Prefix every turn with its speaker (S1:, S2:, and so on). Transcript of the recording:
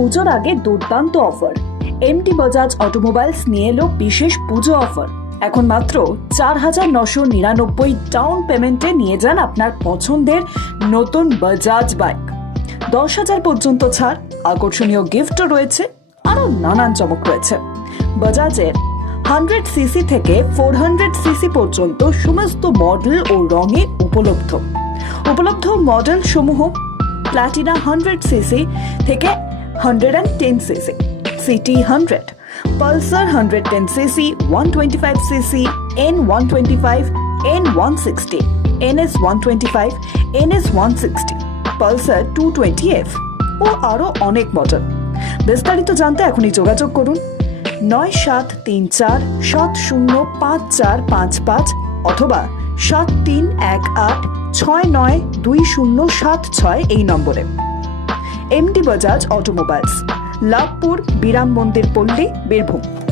S1: পুজোর আগে দুর্দান্ত অফার। এমটি বাজাজ অটোমোবাইলস নিয়ে এলো বিশেষ পুজো অফার। এখন মাত্র চার হাজার নশো নিরানব্বই ডাউন পেমেন্টে নিয়ে যান আপনার পছন্দের নতুন বাজাজ বাইক দশ হাজার পর্যন্ত ছাড়, আকর্ষণীয় গিফটও রয়েছে, আরও নানান চমক রয়েছে। বাজাজের হান্ড্রেড সিসি থেকে ফোর হান্ড্রেড সিসি পর্যন্ত সমস্ত মডেল ও রঙে উপলব্ধ। উপলব্ধ মডেল সমূহ প্লাটিনা হান্ড্রেড সিসি থেকে hundred and ten CC CT hundred Pulsar hundred ten CC one twenty five CC N one twenty five N one sixty NS one twenty five NS one sixty Pulsar two twenty F ও আরও অনেক model বিস্তারিত জানতে এখনই যোগাযোগ করুন নয় সাত তিন চার সাত শূন্য পাঁচ চার পাঁচ পাঁচ অথবা সাত তিন এক আট ছয় নয় দুই শূন্য সাত ছয় এই নম্বরে। এমডি বাজাজ অটোমোবাইলস লাভপুর বিরাম মন্দির পল্লী বীরভূম।